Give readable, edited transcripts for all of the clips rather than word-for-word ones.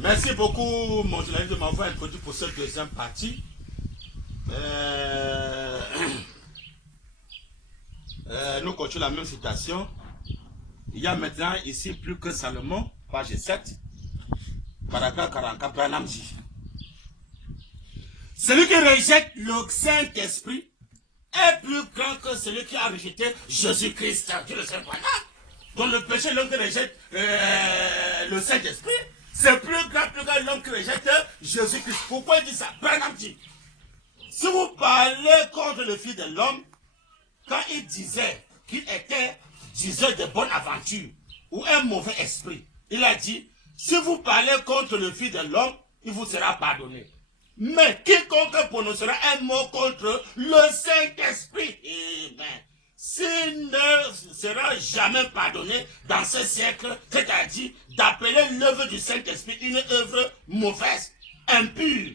Merci beaucoup, mon journaliste, de m'avoir introduit pour cette deuxième partie. Nous continuons la même citation. Il y a maintenant ici plus que Salomon, page 7, paragraphe 44, Branham dit. Celui qui rejette le Saint-Esprit est plus grand que celui qui a rejeté Jésus-Christ. Tu le sais pas là. Donc le péché, l'homme qui rejette le Saint-Esprit, c'est plus grand que l'homme qui rejette Jésus-Christ. Pourquoi il dit ça? Branham dit, si vous parlez contre le Fils de l'homme, quand il disait qu'il était diseur de bonne aventure ou un mauvais esprit, il a dit, si vous parlez contre le Fils de l'homme, il vous sera pardonné. Mais quiconque prononcera un mot contre le Saint-Esprit, s'il ne sera jamais pardonné dans ce siècle, c'est-à-dire d'appeler l'œuvre du Saint-Esprit une œuvre mauvaise, impure.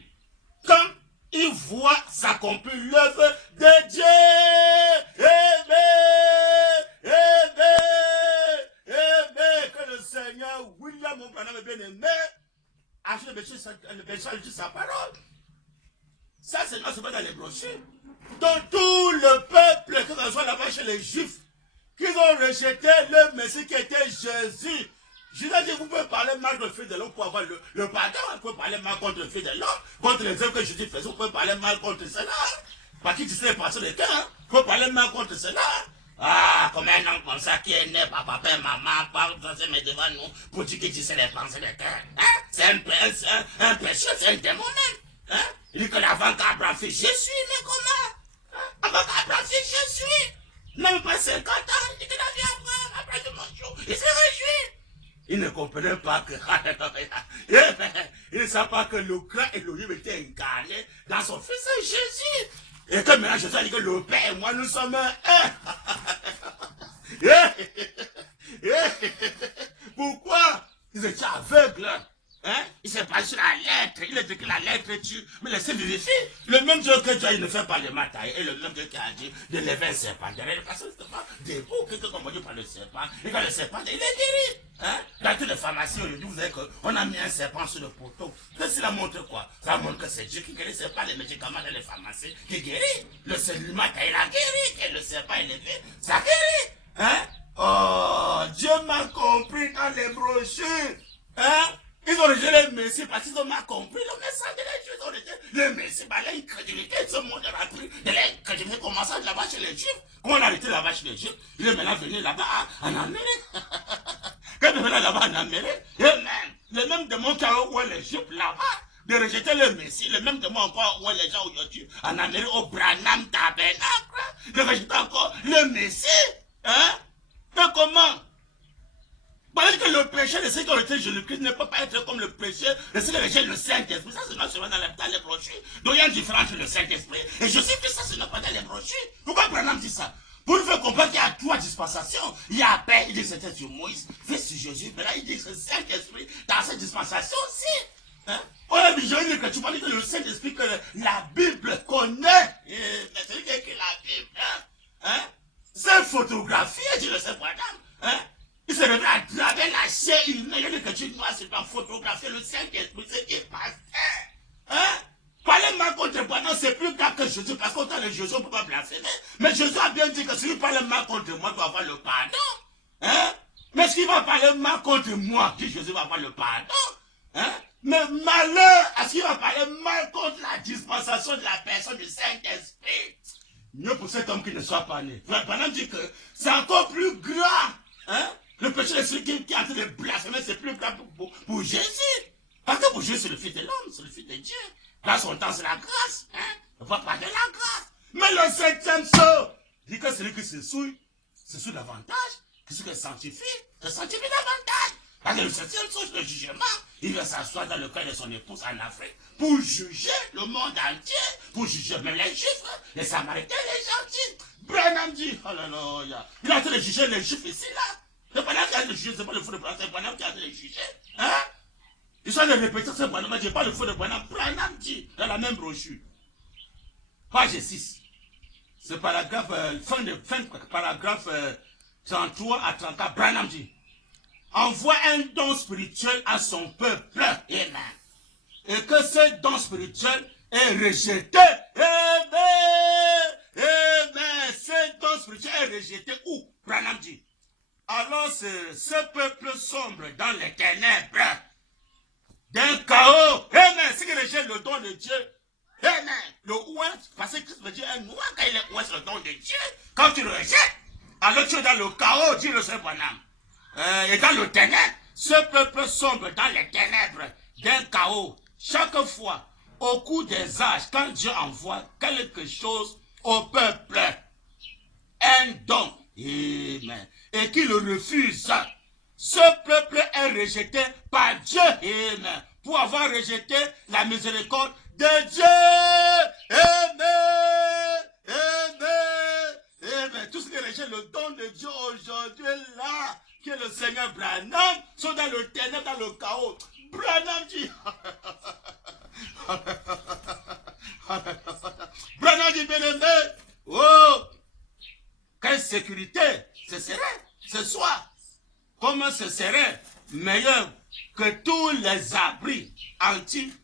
Quand il voit s'accomplir l'œuvre de Dieu, que le Seigneur William mon Branham bien-aimé, achète le péché de sa parole. Ça, c'est non seulement dans les brochures. Dans tout le peuple, que ce soit là-bas chez les Juifs, qu'ils ont rejeté le Messie qui était Jésus. Je ai dit, vous pouvez parler mal de Fils de l'homme pour avoir le pardon. Vous pouvez parler mal contre le Fils de l'homme, contre les œuvres que Jésus faisait. Vous pouvez parler mal contre cela. Parce qu'il disait les pensées de cœur. Vous pouvez parler mal contre cela. Ah, comme un homme comme ça qui est né par papa et maman, par mais devant nous, pour dire qu'il disait les pensées de cœur. Hein? C'est un péché, c'est un démon même. Hein? Il dit que l'avant qu'Abraham fait, je suis, mais comment? Hein? Avant qu'Abraham fait, je suis. Même pas 50 ans, il dit qu'il a vu Abraham, après de mon jour, il s'est réjoui. Il ne comprenait pas que, il ne savait pas que le grand Elohim était incarné dans son fils Jésus. Et que maintenant Jésus a dit que le Père et moi nous sommes un. Pourquoi? Ils étaient aveugles. Hein? Il s'est basé sur la lettre. Il a dit que la lettre tue. Mais laissez vérifier. Le même Dieu que Dieu, il ne fait pas le matin. Et le même Dieu qui a dit de lever un serpent. Derrière le passage, c'est pas debout. Quelqu'un comme Dieu par le serpent. Et quand le serpent, il est guéri. Hein? Dans toutes les pharmacies aujourd'hui, vous savez qu'on a mis un serpent sur le poteau. Qu'est-ce que cela montre quoi? Ça montre que c'est Dieu qui guérit. C'est pas les médicaments dans les pharmacies qui guérit. Le matin, il a guéri. Et le serpent est levé. Ça guérit. Hein? Oh, Dieu m'a compris dans les brochures. Hein? Ils ont rejeté le Messie parce qu'ils ont mal compris le message de la Juifs. Ils ont rejeté le Messie par l'incrédulité. Ce monde est rempli de l'incrédulité. Commençant là-bas chez les Juifs. Comment on a arrêté là-bas chez les Juifs? Il est maintenant venu là-bas en Amérique. Quand il est venu là-bas en Amérique, le même démon qui a oué les Juifs là-bas, de rejeter le Messie, le même démon encore oué les gens aujourd'hui en Amérique, au Branham Tabernacle, de rejeter encore le Messie. Hein? Mais comment? Parce que le péché de ceux qui ont été Jésus-Christ ne peut pas être comme le péché de ceux qui rejettent le Saint-Esprit. Ça, c'est non seulement dans les brochures. Donc il y a une différence entre le Saint-Esprit et Jésus-Christ, ça, ce n'est pas dans les brochures. Pourquoi Branham dit ça? Pour nous faire comprendre qu'il y a trois dispensations. Il y a paix, il dit que c'était sur Moïse, fait sur Jésus. Mais là, il dit que c'est le Saint-Esprit dans cette dispensation aussi. Hein? On a dit, j'ai une écriture, que le Saint-Esprit que la Bible connaît. Mais celui qui écrit la Bible, hein? C'est photographié, dit le Saint-Branham. Hein? Il se révèle à travers la chair humaine. Il y a que tu dois se photographier le Saint-Esprit, ce qui est passé. Hein? Parler mal contre moi, non, c'est plus grave que Jésus, parce qu'autant de Jésus, on ne peut pas blasphémer. Mais Jésus a bien dit que celui qui parle mal contre moi doit avoir le pardon. Hein? Mais ce qui va parler mal contre moi, dit Jésus va avoir le pardon. Hein? Mais malheur à ce qui va parler mal contre la dispensation de la personne du Saint-Esprit. Mieux pour cet homme qui ne soit pas né. Branham dit que c'est encore plus grave. Hein? Le péché de celui qui est en train de blasphémer, c'est plus grave pour Jésus. Parce que pour Jésus, c'est le Fils de l'homme, c'est le Fils de Dieu. Dans son temps, c'est la grâce. Hein? On ne voit pas de la grâce. Mais le septième sceau dit que celui qui se souille davantage, que celui qui se sanctifie davantage. Parce que le septième sceau, c'est le jugement. Il va s'asseoir dans le cœur de son épouse en Afrique pour juger le monde entier, pour juger même les Juifs, les Samaritains, les gentils. Branham dit, alléluia, il a été de juger les Juifs ici, là. C'est pas là qu'il a été de juger, c'est pas le feu de Branham, c'est Branham qui a été de juger. Hein? Ils sont de répéter ce Branham, mais je pas le feu de Branham. Branham dit, dans la même brochure, page 6, ce paragraphe, fin paragraphe 33 à 34, Branham dit, envoie un don spirituel à son peuple. Amen. et que ce don spirituel est rejeté. Amen. Ce don spirituel est rejeté où? Branham dit. Alors ce peuple sombre dans les ténèbres d'un chaos. Amen. Ce qui rejette le don de Dieu. Amen. Le ouest, parce que Christ veut dire un noir quand il est ouest, le don de Dieu. Quand tu le rejettes, alors tu es dans le chaos, dit le Seigneur Branham. Et dans le ténèbre, ce peuple sombre dans les ténèbres d'un chaos. Chaque fois, au cours des âges, quand Dieu envoie quelque chose au peuple, un don, amen, et qu'il le refuse, ce peuple est rejeté par Dieu, amen, pour avoir rejeté la miséricorde de Dieu, amen, amen, amen. Tous ceux qui rejettent le don de Dieu aujourd'hui, là, qui est le Seigneur Branham, sont dans le ténèbre, dans le chaos. Branham dit, Branham dit, bien-aimé, oh, quelle sécurité, ce serait, ce soir. Comment ce serait meilleur que tous les abris anti-aériens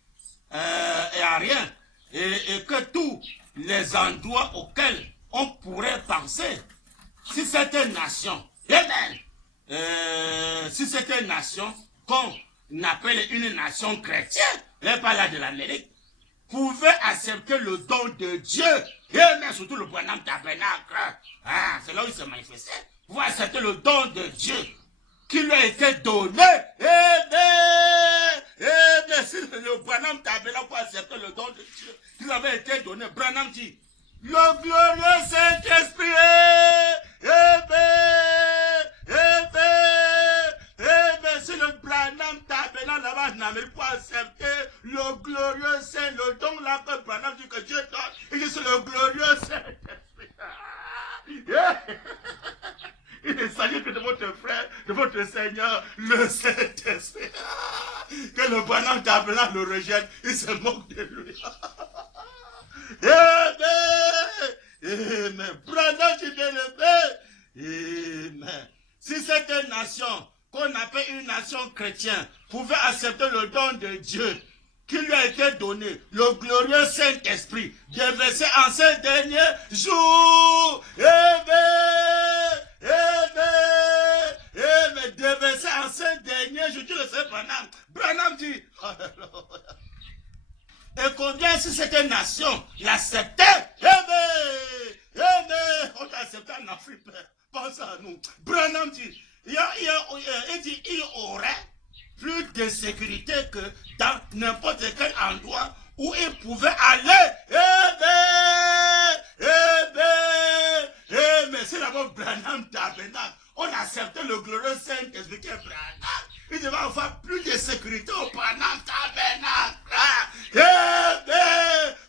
et que tous les endroits auxquels on pourrait penser. Si cette nation, si cette nation qu'on appelle une nation chrétienne, n'est pas là de l'Amérique, pouvait accepter le don de Dieu, et surtout le Branham Tabernacle, c'est là où il se manifestait, pouvait accepter le don de Dieu qui lui a été donné. Si le Branham Tabernacle pour accepter le don de Dieu qui lui avait été donné, Branham dit, le glorieux Saint-Esprit, si le Branham Tabernacle là-bas n'avait pas accepté le glorieux Saint, le don là que Branham dit que Dieu donne, il dit c'est le glorieux Saint-Esprit. Il ne s'agit que de votre frère, de votre Seigneur, le Saint-Esprit. Que le Branham Tabernacle le rejette, il se moque de lui. Amen. Branham dit amen. Si cette nation, qu'on appelle une nation chrétienne, pouvait accepter le don de Dieu qui lui a été donné, le glorieux Saint-Esprit, déversé en ces derniers jours. Déversé en ces derniers jours, tu le sais, Branham. Branham dit, et combien si cette nation l'acceptait, on t'a accepté en Afrique, pense à nous. Branham dit, il y aurait plus de sécurité que dans n'importe quel endroit où il pouvait aller. Mais c'est d'abord Branham Tabernacle. On acceptait le glorieux Saint-Esprit qui est Branham. Il devait avoir plus de sécurité au Branham Tabernacle.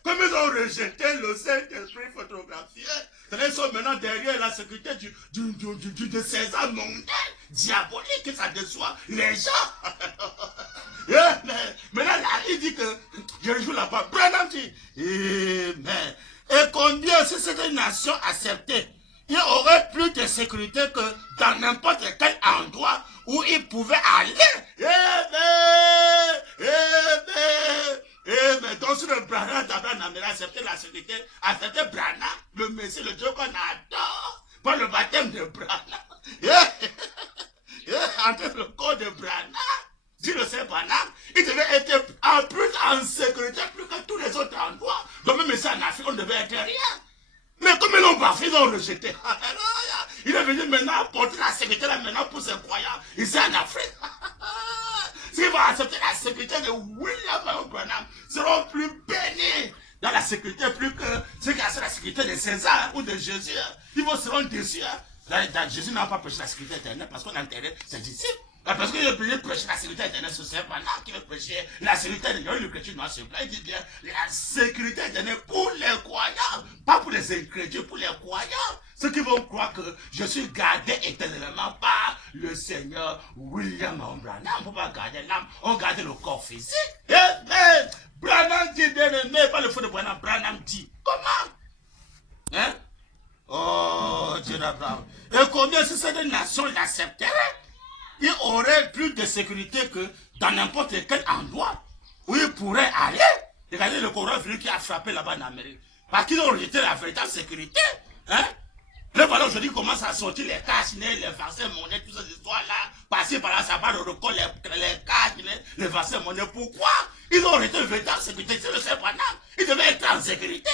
Comme ils ont rejeté le Saint-Esprit photographié, ils sont maintenant derrière la sécurité de ces âmes mondaines, diaboliques, que ça déçoit les gens. Maintenant, là, il dit que je joue là-bas. Branham dit, amen. Et combien si cette nation acceptait, il y aurait plus de sécurité que dans n'importe quel endroit où il pouvait aller. Mais donc si le Branham Tabernacle a accepté la sécurité, accepté Branham, le Messie, le Dieu qu'on adore, par le baptême de Branham, entre le corps de Branham, dit le Saint Branham, il devait être en plus en sécurité plus que tous les autres endroits. Donc même ici en Afrique, on devait être rien. Mais comme ils l'ont pas fait, ils l'ont rejeté. Il est venu maintenant apporter la sécurité là maintenant pour ses croyants ici en Afrique. S'ils vont accepter la sécurité de William Branham, seront plus bénis dans la sécurité plus que ceux qui acceptent la sécurité de César ou de Jésus. Ils vont se rendre déçus. Jésus n'a pas prêché la sécurité éternelle parce qu'on a enterré ses disciples. Parce qu'il veut prêcher la sécurité éternelle sur ses pendant qu'il veut prêcher la sécurité éternelle. Le chrétien doit se plaindre. Il dit bien la sécurité éternelle pour les croyants, pas pour les incrédules, pour les croyants. Ceux qui vont croire que je suis gardé éternellement par le Seigneur William Branham. On ne peut pas garder l'âme, on garde le corps physique. Mais Branham dit bien aimé, pas le faux de Branham. Branham dit comment? Hein? Oh, Dieu d'Abraham. Et combien si cette nation l'accepterait? Il aurait plus de sécurité que dans n'importe quel endroit où ils pourraient aller. Regardez le coronavirus qui a frappé là-bas en Amérique. Parce qu'ils ont rejeté la véritable sécurité. Hein? Le voilà aujourd'hui commence à sortir les cash, les vaccins monnaies, toutes ces histoires-là. Passer par là, ça va le record, les cash, les vaccins monnaies. Pourquoi? Ils ont rejeté la véritable sécurité. C'est le seul paname. Ils devaient être en sécurité.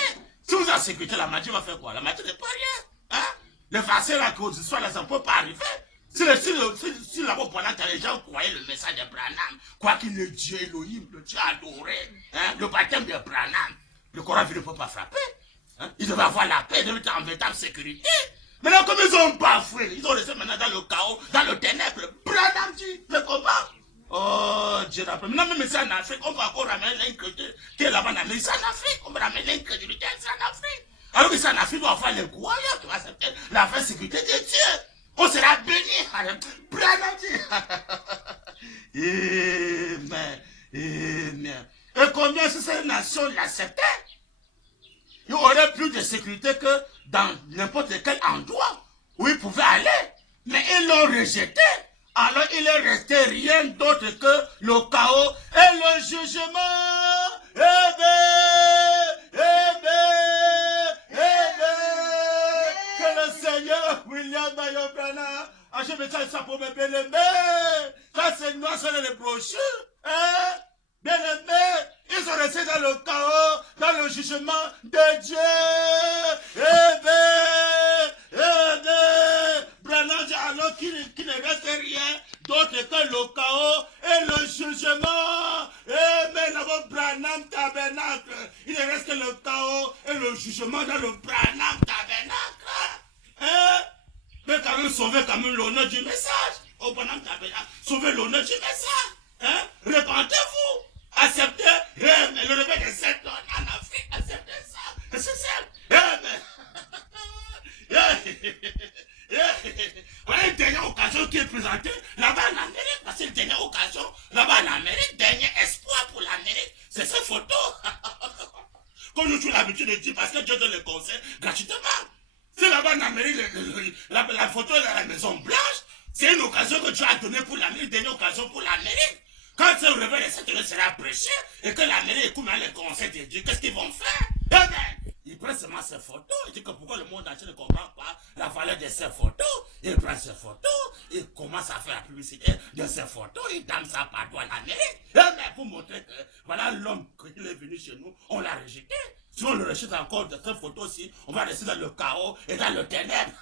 Si vous êtes en sécurité, la magie va faire quoi? La magie ne peut rien. Hein? Les vaccins là, que ce soit là, ça ne peut pas arriver. Si là-bas, pendant que les gens croyaient le message de Branham, quoi qu'il est Dieu Elohim, le Dieu adoré, hein, le baptême de Branham, le coronavirus ne peut pas frapper. Hein? Ils devaient avoir la paix, ils devaient être en véritable sécurité. Maintenant, comme ils ont bafoué, ils ont resté maintenant dans le chaos, dans le ténèbre. Branham dit, mais comment? Oh, Dieu rappelle. Maintenant, même ici en Afrique, on va encore ramener l'incrédulité qui est là-bas en Amérique. Ici en Afrique, on va ramener l'incrédulité ici en Afrique. Alors qu'ici en Afrique, on va avoir les croyants qui vont accepter la vraie sécurité de Dieu. On sera béni. Branham dit. Amen. Amen. Et combien si ces nations l'acceptaient? Il y aurait plus de sécurité que dans n'importe quel endroit où ils pouvaient aller. Mais ils l'ont rejeté. Alors il est resté rien d'autre que le chaos et le jugement. Que le Seigneur William Bayobana achève ça pour me bien-aimer. Ça c'est noir sur les brochures. Hein? Bien-aimés, ils sont restés dans le chaos, dans le jugement de Dieu. Branham dit alors qu'il ne reste rien d'autre que le chaos et le jugement. Mais là-bas, Branham tabernacle. Il ne reste que le chaos et le jugement dans le Branham tabernacle. Hein? Mais quand même, sauver quand même l'honneur du message. Au Branham tabernacle, sauver l'honneur du message. Hein? Répentez-vous. Acceptez, mais le réveil des 7 tonnes en Afrique, acceptez ça, c'est ça. Voilà une dernière occasion qui est présentée là-bas en Amérique, parce que une dernière occasion, là-bas en Amérique, dernier espoir pour l'Amérique, c'est cette photo. Comme nous avons l'habitude de dire, parce que Dieu donne le conseil gratuitement. C'est là-bas en Amérique, la photo de la Maison Blanche, c'est une occasion que Dieu a donnée pour l'Amérique, dernière occasion pour l'Amérique. Quand le réveil de cette heure sera prêché et que l'Amérique écoute les conseils de Dieu, qu'est-ce qu'ils vont faire? Eh bien, ils prennent seulement ces photos. Ils disent que pourquoi le monde entier ne comprend pas la valeur de ces photos. Ils prennent ces photos, ils commencent à faire la publicité de ces photos, ils donnent ça partout en Amérique. Eh bien, pour montrer que voilà l'homme qui est venu chez nous, on l'a rejeté. Si on le rejette encore de cette photo-ci, on va rester dans le chaos et dans le ténèbre.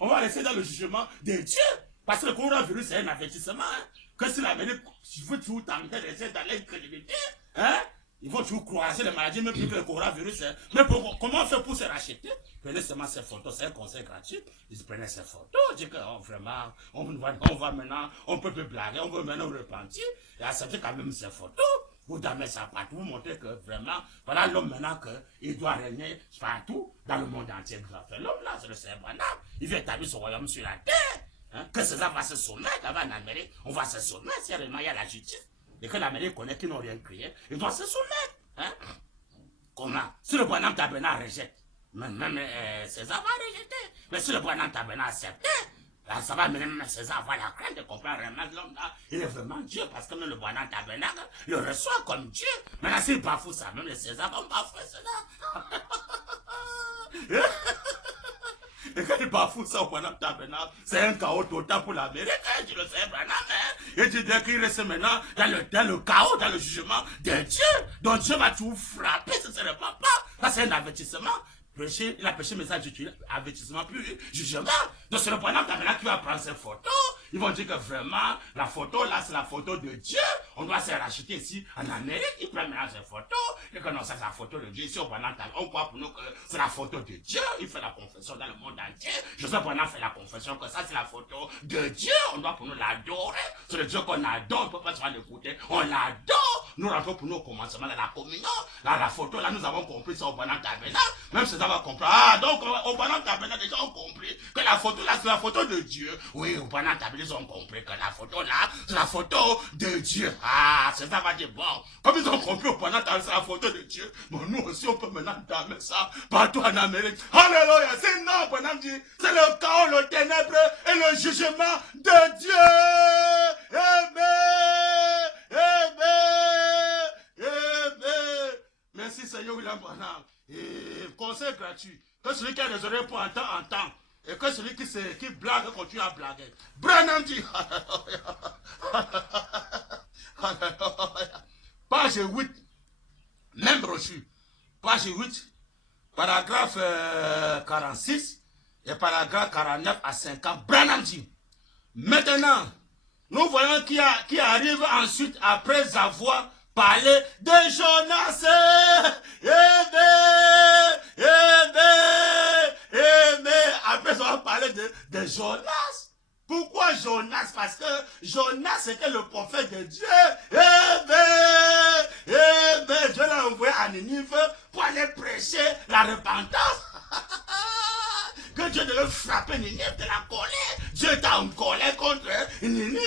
On va rester dans le jugement de Dieu. Parce que le coronavirus, c'est un avertissement. Hein? Que si l'Amérique veut toujours tenter de rester dans l'incrédulité, hein? Ils vont toujours croiser les maladies, même plus que le coronavirus. Hein? Mais comment on fait pour se racheter? Prenez seulement ces photos, c'est un conseil gratuit. Ils prenaient ces photos, disent que oh, vraiment, on va maintenant, on peut plus blaguer, on veut maintenant repentir et accepter quand même ces photos. Vous donnez ça partout, vous montrez que vraiment, voilà l'homme maintenant qu'il doit régner partout dans le monde entier. L'homme là, c'est le Seigneur Branham. Il veut établir son royaume sur la terre. Hein? Que César va se soumettre là-bas en Amérique, on va se soumettre si réellement il y a la justice. Et que l'Amérique connaît qu'ils n'ont rien créé, ils doivent se soumettre. Hein? Comment? Si le Branham Tabernacle rejette, même César va rejeter. Mais si le Branham Tabernacle accepte, là, ça va même César avoir la crainte de comprendre vraiment l'homme là. Il est vraiment Dieu parce que même le Branham Tabernacle le reçoit comme Dieu. Maintenant, s'il bafoue ça, même le César va bafouer cela. Et quand il bafoue ça au Branham Tabernacle, c'est un chaos total pour l'Amérique. Tu le sais, Branham. Et tu dis qu'il reste maintenant dans le chaos, dans le jugement de Dieu. Donc Dieu va tout frapper, ce ne serait pas. Ça, c'est un avertissement. Péché, il a péché, mais ça, avertissement plus jugement. Donc c'est le Branham Tabernacle qui va prendre ces photos. Ils vont dire que vraiment, la photo là, c'est la photo de Dieu. On doit se racheter ici en Amérique. Ils prennent maintenant ces photos. Et que non, ça, c'est la photo de Dieu. Ici au Branham Tabernacle, on croit pour nous que c'est la photo de Dieu. Il fait la confession dans le monde entier. Joseph Branham fait la confession que ça, c'est la photo de Dieu. On doit pour nous l'adorer. C'est le Dieu qu'on adore. On ne peut pas se faire l'écouter. On l'adore. Nous rentrons pour nous au commencement de la communion. Là, la photo, là, nous avons compris ça au Branham Tabernacle. Même si ça va comprendre. Ah, donc, au Branham Tabernacle, déjà, on compris que la photo là, c'est la photo de Dieu. Oui, au Branham Tabernacle, ils ont compris que la photo là, c'est la photo de Dieu. Ah, c'est ça va dire, bon, comme ils ont compris au Branham Tabernacle, c'est la photo de Dieu, bon, nous aussi, on peut maintenant damer ça partout en Amérique. Alléluia, c'est non, Branham dit, c'est le chaos, le ténèbre et le jugement de Dieu. Amen. Amen. merci Seigneur William Branham. Et conseil gratuit. Que celui qui a des oreilles pour entendre, entend. Et que celui qui blague continue à blaguer. Branham dit. Page 8. Même brochu. Page 8. Paragraphe 46. Et paragraphe 49 à 50. Branham dit. Maintenant, nous voyons qui arrive ensuite après avoir parlé de Jonas. Après avoir parlé de Jonas. Pourquoi Jonas? Parce que Jonas c'était le prophète de Dieu. Dieu l'a envoyé à Ninive pour aller prêcher la repentance. Que Dieu devait frapper Ninive de la colère. Dieu était en colère contre Ninive.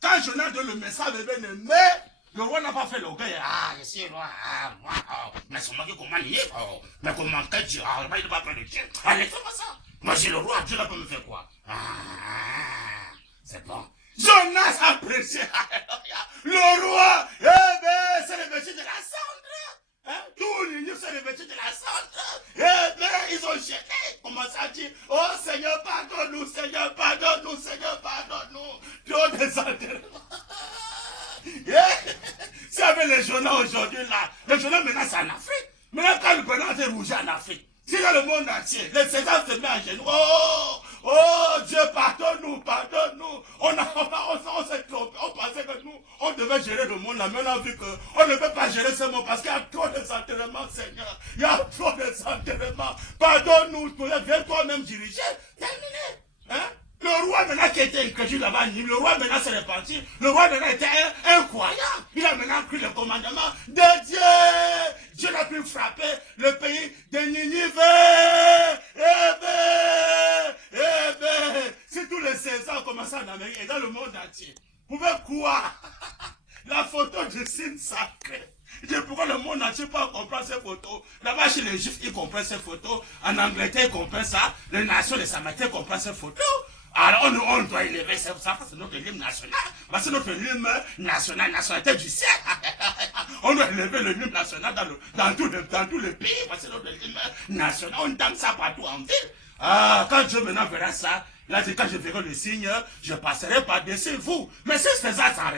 Quand Jonas donne le message de bien-aimé, le roi n'a pas fait l'orgueil. Ah, je suis roi. Mais c'est moi qui commande Ninive. Mais comment que Dieu? Il ne va pas faire de Dieu. Allez, fais-moi ça. Moi, j'ai le roi. Dieu n'a pas me faire quoi? C'est bon. Jonas a prêché. Le roi, c'est le vêtu de la cendre. Tous les Ninive sont revêtus de la cendre. Ils ont jeté. Commencé à dire, oh Seigneur, pardonne-nous, Seigneur, pardonne-nous, Seigneur, pardonne-nous. Trop désenterrement. Si avec les Jonas aujourd'hui là, les Jonas maintenant c'est en Afrique. Maintenant quand le président est rouge en Afrique, si dans le monde entier, les Césars se mettent à genoux. Oh Dieu, pardonne-nous, pardonne-nous. On s'est trompé, on pensait que nous, on devait gérer le monde là. Mais on a vu qu'on ne peut pas gérer ce monde parce qu'il y a trop de désenterrement, Seigneur. Il y a trop de désenterrement. Pardonne-nous, viens toi-même diriger. Terminé. Hein? Le roi maintenant qui était incrédule là-bas, le roi maintenant s'est répandu. Le roi maintenant était incroyant. Il a maintenant pris le commandement de Dieu. Dieu n'a pu frapper le pays de Ninive. Si tous les 16 ans ont commencé en Amérique et dans le monde entier, vous pouvez croire la photo du signe sacré. Pourquoi le monde entier peut comprendre ces photos? Là-bas, chez les Juifs, ils comprennent ces photos. En Angleterre, ils comprennent ça. Les nations, les Samaritains comprennent ces photos. Alors, on doit élever ça. C'est notre hymne national. Parce que notre hymne national, nationalité du ciel. On doit élever le hymne national dans tous les pays. Parce que c'est notre hymne national. On danse ça partout en ville. Quand Dieu maintenant verra ça, là, quand je verrai le signe, je passerai par-dessus vous. Mais si c'est ça sans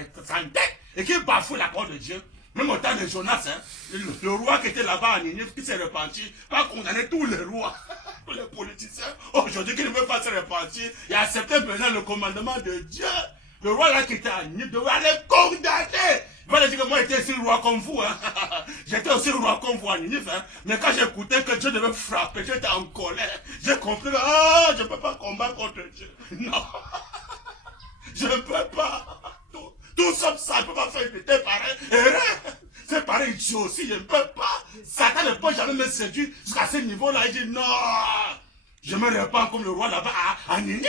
tête et qui bafoue la parole de Dieu, même au temps de Jonas, le roi qui était là-bas en Ninive, qui s'est repenti, pas condamner tous les rois, tous les politiciens, aujourd'hui qui ne veut pas se repentir, et accepter maintenant le commandement de Dieu. Le roi là qui était en Ninive devait aller condamner. Il va dire que moi j'étais aussi roi comme vous. J'étais aussi roi comme vous en Ninive. Mais quand j'écoutais que Dieu devait frapper, j'étais en colère. J'ai compris que je ne peux pas combattre contre Dieu. Non. Je ne peux pas. Tout sauf ça, je ne peux pas faire une pareil. C'est pareil, Dieu aussi, je ne peux pas. Satan ne peut jamais me séduire jusqu'à ce niveau-là. Il dit non. Je me répands comme le roi là-bas à Ninive.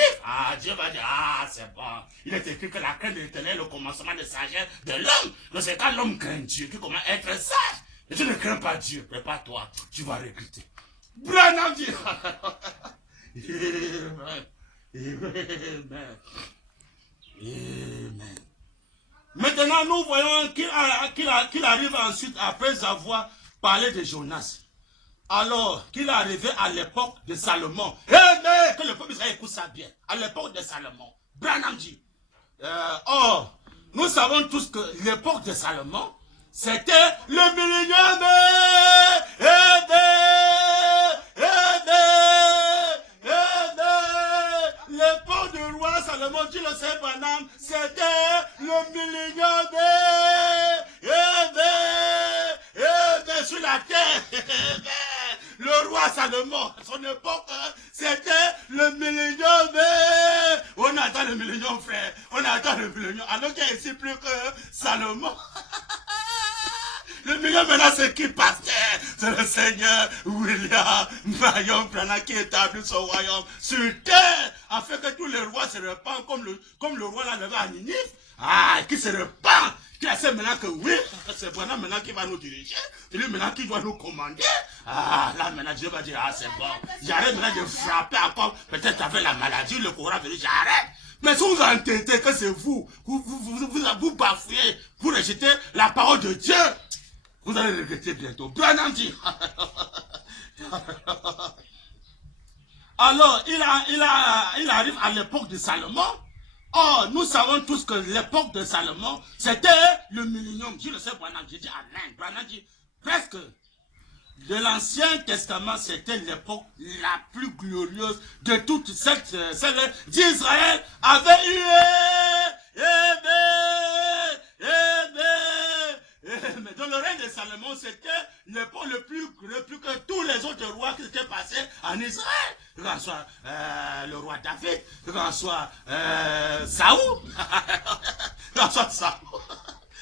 Dieu va dire, c'est bon. Il est écrit que la crainte de l'Éternel est le commencement de sagesse de l'homme. Donc c'est quand l'homme craint Dieu qui commence à être sage. Et tu ne crains pas Dieu, prépare-toi, tu vas regretter. Branham dit, Amen. Maintenant, nous voyons qu'il arrive ensuite, après avoir parlé de Jonas. Alors qu'il est arrivé à l'époque de Salomon. Mais que le peuple Israël écoute ça bien. À l'époque de Salomon. Branham dit. Nous savons tous que l'époque de Salomon, c'était le millénium. L'époque du roi Salomon, dit le Seigneur Branham, c'était le millénium. Sur la terre. Le roi Salomon, à son époque, c'était le millénium. On attend le millénium, frère. On attend le millénium. Alors qu'il y a ici plus que Salomon. Le millénium maintenant, c'est qui pasteur? C'est le Seigneur William Marion Branham qui établit son royaume sur terre, afin que tous les rois se répandent comme le roi là-bas à Ninive. Qui se répand. Qui a maintenant que oui, c'est Branham maintenant qui va nous diriger. C'est lui maintenant qui doit nous commander. Là maintenant Dieu va dire, c'est bon. J'arrête maintenant de frapper encore. Peut-être avec la maladie, le coronavirus, j'arrête. Mais si vous entendez que c'est vous bafouez, vous rejetez la parole de Dieu, vous allez regretter bientôt. Branham dit. Alors, il arrive à l'époque de Salomon. Or, nous savons tous que l'époque de Salomon, c'était le millénium. Je le sais, Branham, j'ai dit Amen. Branham dit presque. De l'Ancien Testament, c'était l'époque la plus glorieuse de toute celle d'Israël avait eu. Mais dans le règne de Salomon, c'était l'époque le plus que tous les autres rois qui étaient passés en Israël. Que ce soit le roi David, que ce soit Saoul, que ce soit Saoul.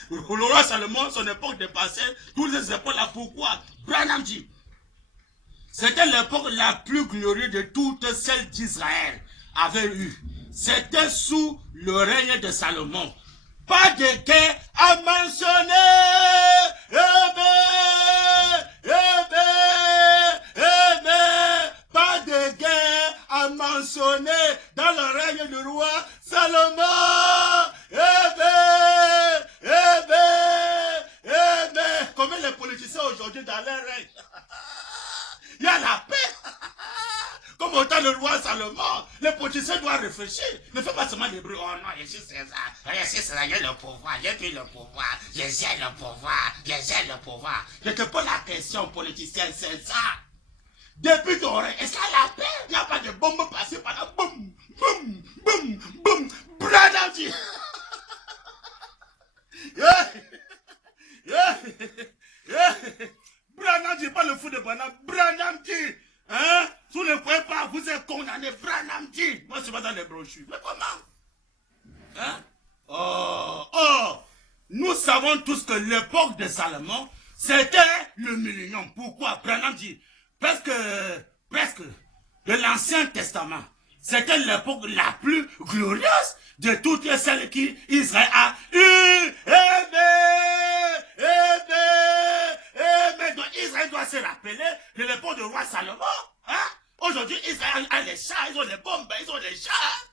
Le roi Salomon, son époque dépassait toutes les époques là. Pourquoi? Branham dit, c'était l'époque la plus glorieuse de toutes celles d'Israël avait eu. C'était sous le règne de Salomon. Pas de guerre à mentionner. Pas de guerre à mentionner dans le règne du roi Salomon. Comme les politiciens aujourd'hui dans leur règne. Il y a la paix. Comme au temps du roi Salomon, les politiciens doivent réfléchir. Ne fais pas seulement des bruits. Oh non, je suis César. Je suis César, j'ai le pouvoir, j'ai pris le pouvoir, j'ai le pouvoir, j'ai le pouvoir. Je te pose la question, politicien, c'est ça. Depuis ton règne, est-ce qu'il y a la paix? Il n'y a pas de bombes passées par là. Boum, boum, boum, boum. Branham dit. Branham dit, pas le fou de Branham. Branham dit. Hein? Si vous ne pouvez pas, vous êtes condamné. Branham dit. Moi, je suis pas dans les brochures. Mais comment? Hein? Oh! Nous savons tous que l'époque de Salomon, c'était le millénium. Pourquoi? Branham dit. Presque, de l'Ancien Testament. C'était l'époque la plus glorieuse de toutes celles qu'Israël a eu. Donc Israël doit se rappeler de l'époque du roi Salomon. Hein? Aujourd'hui, Israël a les chars, ils ont les bombes, ils ont les chars.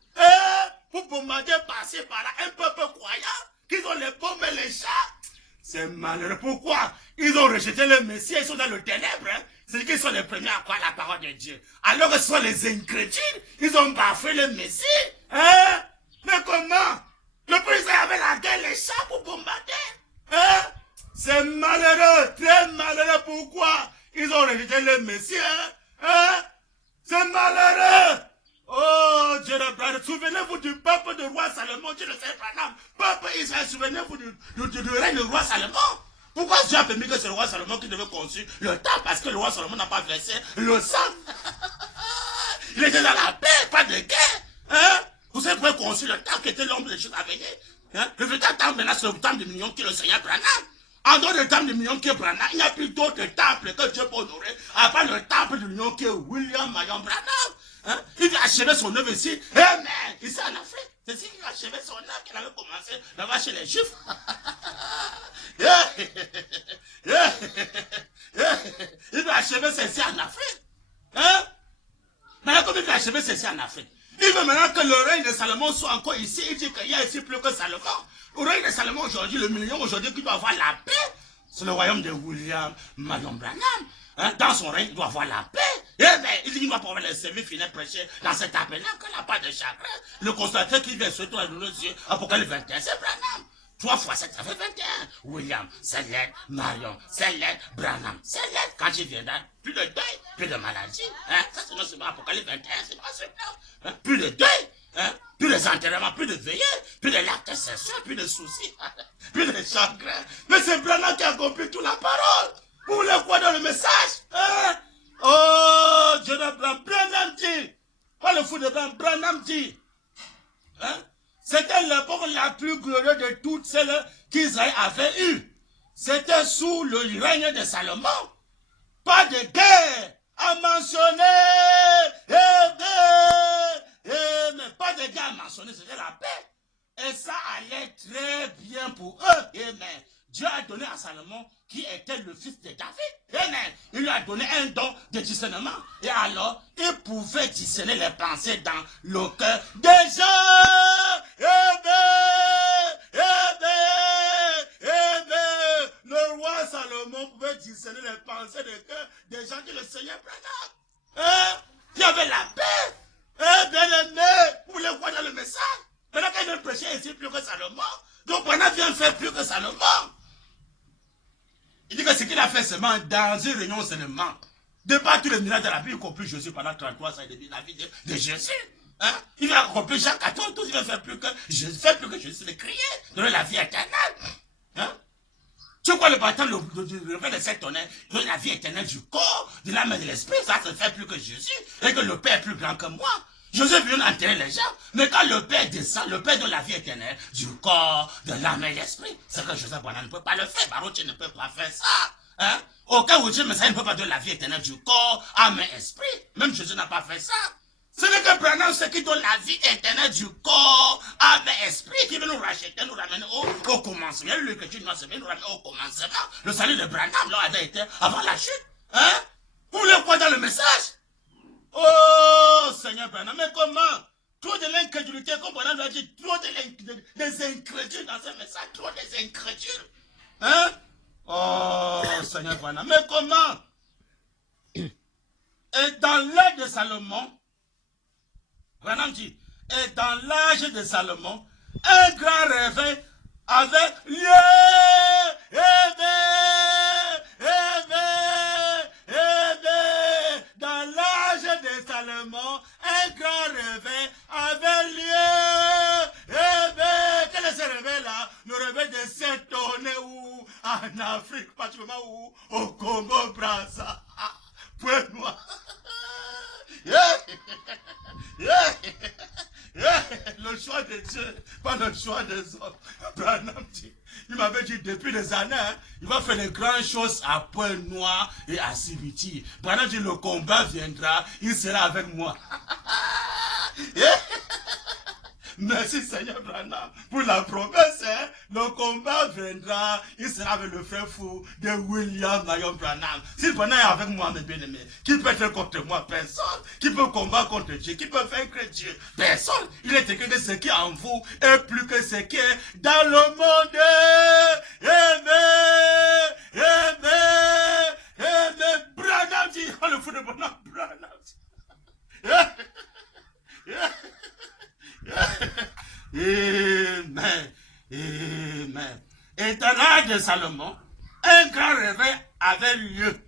Pour bombarder passer par là, un peuple croyant qu'ils ont les bombes et les chars. C'est malheureux. Pourquoi? Ils ont rejeté le Messie, ils sont dans le ténèbre. Hein? C'est qu'ils sont les premiers à croire la parole de Dieu. Alors que ce sont les incrédules, ils ont bafoué le Messie. Hein? Mais comment? Le président avait la guerre, les chars pour bombarder. Hein? C'est malheureux, très malheureux. Pourquoi? Ils ont rejeté le Messie. Hein? C'est malheureux. Oh, Dieu de Branham, souvenez-vous du peuple du roi Salomon, Dieu le Seigneur Branham. Peuple Israël, souvenez-vous du règne du roi Salomon. Pourquoi Dieu a permis que c'est le roi Salomon qui devait construire le temple? Parce que le roi Salomon n'a pas versé le sang. Il était dans la paix, pas de guerre. Hein? Vous savez pourquoi construire le temple qui était l'ombre des choses à venir? Hein? Le véritable temple maintenant, c'est le temple de millions qui est le Seigneur Branham. En dehors du temple de millions qui est Branham, il n'y a plus d'autres temples que Dieu peut honorer, à part le temple de millions qui est William Marion Branham. Hein? Il va achever son œuvre ici. Amen. Ici en Afrique. C'est ici qu'il va achever son œuvre qu'il avait commencé là-bas chez les Juifs. Il va achever ceci en Afrique. Hein? Maintenant, comme il va achever ceci en Afrique, il veut maintenant que le règne de Salomon soit encore ici. Il dit qu'il y a ici plus que Salomon. Le règne de Salomon aujourd'hui, le million aujourd'hui qui doit avoir la paix, c'est le royaume de William Marion Branham. Hein? Dans son règne, il doit avoir la paix. Eh bien, il dit qu'il doit pouvoir les servir, finir prêcher dans cet appel-là, qu'il n'a pas de chagrin. Le constateur qui vient sur toi dans nos yeux, Apocalypse 21, c'est Branham. 3 fois 7, ça fait 21. William, c'est l'aide. Marion, c'est l'aide. Branham, c'est l'aide. Quand il viendra, plus de deuil, plus de maladie. Hein? Ça, c'est non seulement Apocalypse 21, c'est pas seulement. Hein? Plus de deuil. Hein? Plus de enterrements, plus de veillées, plus de l'acte sexuel, plus de soucis, plus de chagrin. Mais c'est Branham qui a compris toute la parole. Vous voulez quoi dans le message? Hein? Oh, Dieu de Branham dit. Pas le fou de Branham dit. Hein? C'était l'époque la plus glorieuse de toutes celles qu'Israël avait eues. C'était sous le règne de Salomon. Pas de guerre à mentionner. Mais pas de guerre à mentionner, c'était la paix. Et ça allait très bien pour eux. Amen. Dieu a donné à Salomon, qui était le fils de David. Amen. Il lui a donné un don de discernement. Et alors, il pouvait discerner les pensées dans le cœur des gens. Salomon. Donc Branham vient faire plus que Salomon. Il dit que ce qu'il a fait seulement dans une réunion seulement. De par tous les miracles de la Bible, y compris Jésus pendant 33 ans et demi, la vie de Jésus. Hein? Il va accomplir Jean 14, il va faire plus que Jésus, Jésus le crier, donner la vie éternelle. Hein? Tu vois le bâton, le fait de cette tonnerre, donner la vie éternelle du corps, de l'âme et de l'esprit, ça se fait plus que Jésus, et que le Père est plus grand que moi. Jésus vient enterrer les gens, mais quand le Père descend, le Père donne la vie éternelle du corps, de l'âme et de l'esprit. C'est que Joseph Branham ne peut pas le faire, Baruch ne peut pas faire ça. Hein? Aucun outil, mais ça ne peut pas donner la vie éternelle du corps, âme et esprit. Même Jésus n'a pas fait ça. Ce n'est que Branham, ce qui donne la vie éternelle du corps, âme et esprit, qui veut nous racheter, nous ramener au commencement. Le que tu nous ramener au commencement. Le salut de Branham, là, avait été avant la chute. Hein? Vous voulez quoi dans le message? Oh, Seigneur Branham, mais comment? Trop de l'incrédulité, comme Branham l'a dit, trop des incrédules dans ce message, trop des incrédules. Hein? Oh, Seigneur Branham, mais comment? Et dans l'âge de Salomon, Branham dit, et dans l'âge de Salomon, un grand réveil avait lieu. Dans l'âge de Salomon, un grand réveil avait lieu. Quel est ce réveil-là? Le réveil de Saint-Tonné ou en Afrique, particulièrement où au Congo, Brazza, point noir. Le choix de Dieu, pas le choix des hommes. Branham dit, il m'avait dit depuis des années, hein, il va faire des grandes choses à Pointe-Noire et à Cimetière. Branham dit, le combat viendra, il sera avec moi. Merci Seigneur Branham pour la promesse. Hein? Le combat viendra, il sera avec le frère fou de William Marion Branham. Si Branham est avec moi, mes bien-aimés, qui peut être contre moi? Personne. Qui peut combattre contre Dieu? Qui peut vaincre Dieu? Personne. Il est écrit que ce qui est en vous est plus que ce qui est dans le monde. Branham dit, oh, le fou de Branham dit. Amen. Amen. Et dans l'âge de Salomon, un grand réveil avait lieu.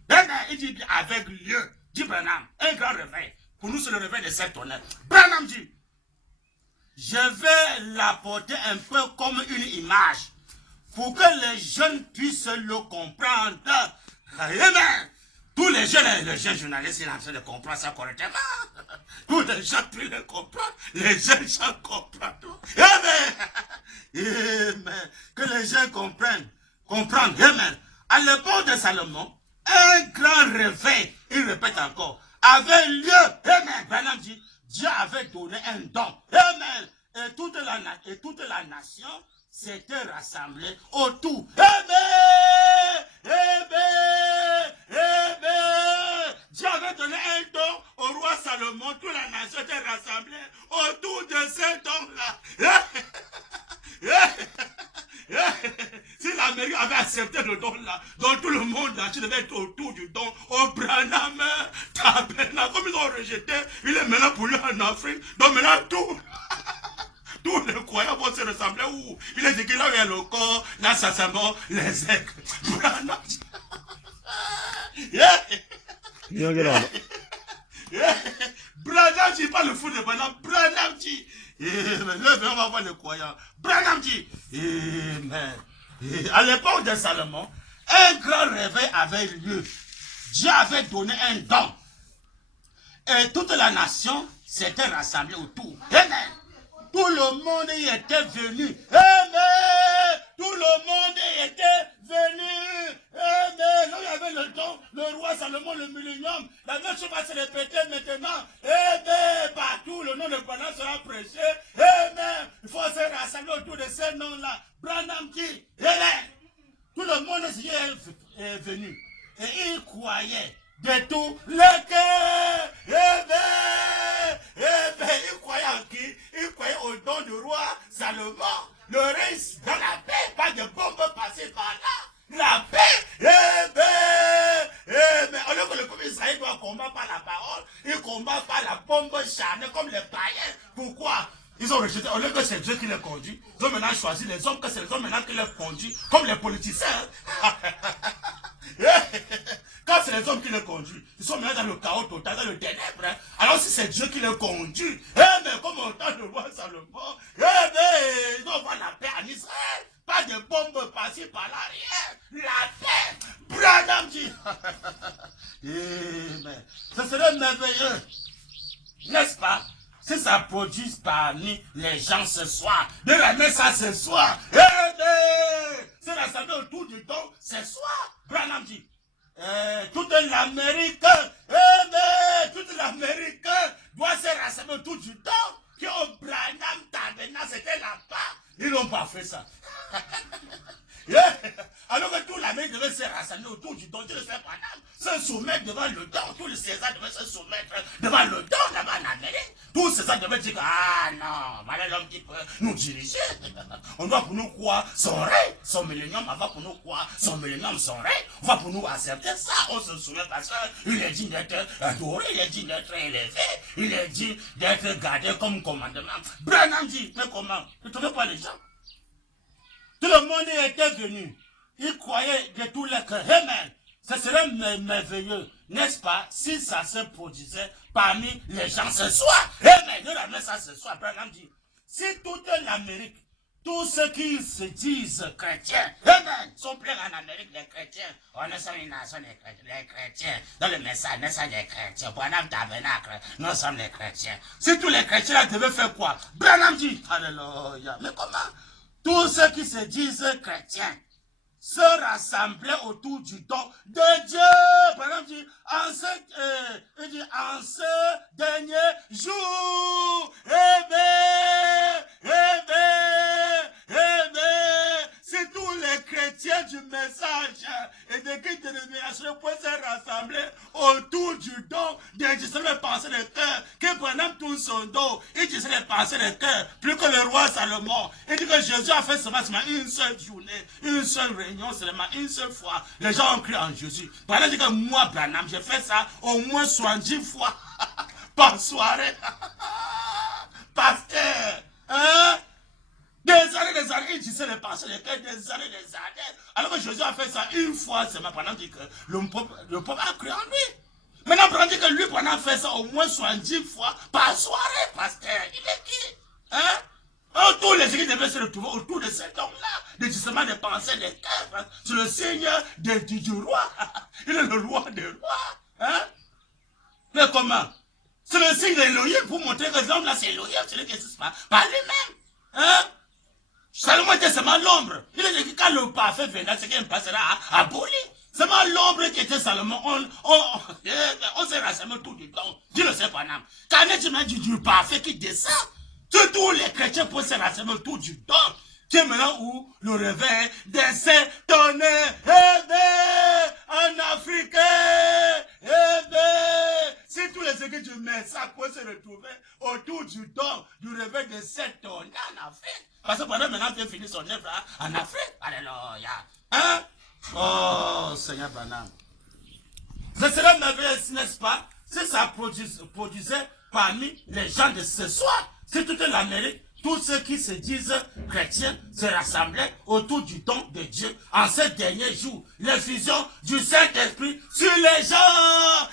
Il dit avec lieu. Dit Branham, un grand réveil. Pour nous, c'est le réveil de Saint-Tonnerre. Branham dit, je vais l'apporter un peu comme une image pour que les jeunes puissent le comprendre. Amen. Tous les jeunes journalistes, ils sont en train de comprendre ça correctement. Tous les gens puissent le comprendre. Les jeunes gens comprennent tout. Amen. Amen. Que les gens comprennent. Amen. À l'époque de Salomon, un grand réveil, il répète encore, avait lieu. Amen. Branham dit, Dieu avait donné un don. Amen. Et toute la nation s'était rassemblée autour. Amen. Amen. Amen. Dieu avait donné un don au roi Salomon. Toute la nation était rassemblée autour de ce don-là. Si l'Amérique avait accepté le don-là, donc tout le monde entier devait être autour du don. Au Branham, tabernacle, comme ils ont rejeté, il est maintenant pour lui en Afrique. Donc maintenant tous les croyants vont se ressembler où? Il est dit que là où il y a le corps, là ça s'appelle les aigles. Branham. Branham dit, pas le fou de Branham. Branham dit, on va voir les croyants. Branham dit, amen. À l'époque de Salomon, un grand réveil avait lieu. Dieu avait donné un don. Et toute la nation s'était rassemblée autour. Amen. Tout le monde y était venu. Amen. Tout le monde y était venu. Amen. Là, il y avait le don, le roi Salomon, le millénium. La même chose va se répéter maintenant. Amen. Partout, le nom de Branham sera prêché. Amen. Il faut se rassembler autour de ce nom-là. Branham dit, amen. Tout le monde est venu. Et il croyait de tout le cœur. Amen. Amen. Il croyait en qui? Il croyait au don du roi Salomon. Le reste dans la paix, pas de bombes passées par là. La paix. Amen. Amen. Alors que le peuple Israël doit combattre par la parole, il combat par la bombe charnelle comme les païens. Pourquoi? Ils ont rejeté, au lieu que c'est Dieu qui les conduit, ils ont maintenant choisi les hommes, que c'est les hommes maintenant qui les conduisent, comme les politiciens. Quand c'est les hommes qui les conduisent, ils sont maintenant dans le chaos total, dans le ténèbre. Hein. Alors si c'est Dieu qui les conduit, mais comme au temps de roi Salomon, ils doivent avoir la paix en Israël. Pas de bombes par-ci, par-là, rien. La paix. Branham dit. Ce serait merveilleux. N'est-ce pas? Si ça produit parmi les gens ce soir, de ramener ça ce soir. C'est rassemblé autour du don ce soir. Branham dit. Toute l'Amérique, toute l'Amérique doit se rassembler autour du don. Qui au Branham Tabernacle, c'était là-bas. Ils n'ont pas fait ça. Alors que toute l'Amérique devait se rassembler autour du don, Dieu le fait Branham, se soumettre devant le don, tous les Césars devaient se soumettre devant le don là-bas en Amérique. Tous ces Césars devaient dire ah non, voilà l'homme qui peut nous diriger. On doit pour nous croire son règne, son millénium, on va pour nous croire son millénium, son règne, on va pour nous accepter ça. On se soumet parce qu'il est digne d'être adoré, il est digne d'être élevé, il est digne d'être gardé comme commandement. Branham dit, mais comment? Ne trouvez pas les gens? Tout le monde était venu. Ils croyaient de tout le cœur. Amen. Ce serait merveilleux, n'est-ce pas, si ça se produisait parmi les gens ce soir. Amen. Nous ramène ça ce soir. Branham dit, si toute l'Amérique, tous ceux qui se disent chrétiens, amen, sont pleins en Amérique, les chrétiens. On est sur une nation les chrétiens. Dans le message, nous sommes les chrétiens. Branham Tabernacle, nous sommes les chrétiens. Si tous les chrétiens là devaient faire quoi? Branham dit, alléluia. Mais comment? Tous ceux qui se disent chrétiens se rassembler autour du don de Dieu. Par exemple, en ce dernier jour, si tous les chrétiens du message et de qui de l'émigration peuvent se rassembler autour du don de Dieu, c'est les pensées de cœur, que Branham tourne son dos, il dit c'est les pensées de cœur, plus que le roi Salomon. Il dit que Jésus a fait seulement une seule journée, une seule réunion, seulement une seule fois. Les gens ont cru en Jésus. Branham dit que moi, Branham, j'ai fait ça au moins 70 fois par soirée. Pasteur, hein? Des années, il disait les pensées de cœur, des années. Alors que Jésus a fait ça une fois seulement. Branham dit que le peuple a cru en lui. Maintenant, Branham dit que lui, Branham fait ça au moins 70 fois par soirée, pasteur. Il est qui? Hein? Tous les églises devaient se retrouver autour de cet homme-là, de justement des pensées des cœurs. C'est le Seigneur du roi. Il est le roi des rois. Hein? Mais comment? C'est le signe d'Élohim pour montrer que l'homme là, c'est Élohim, c'est lui qui existe par lui-même. Hein? Salomon était seulement l'ombre. Il a dit que quand le parfait viendra, c'est qu'il passera aboli. Seulement l'ombre qui était Salomon, on s'est rassemblé tout du temps. Dieu le sait, Branham. Quand on est du parfait qui descend, tous les chrétiens peuvent se rassembler autour du don. Qui est maintenant où le réveil s'étonne. En Afrique. Si tous les églises du message peuvent se retrouver autour du don, du réveil de s'étonner en Afrique. Parce que pendant maintenant, il finit son œuvre en Afrique. Alléluia. Hein? Oh, Seigneur Branham. Ce serait merveilleux, n'est-ce pas, si ça produisait parmi les gens de ce soir. Si toute l'Amérique, tous ceux qui se disent chrétiens se rassemblaient autour du don de Dieu en ces derniers jours. L'effusion du Saint-Esprit sur les gens.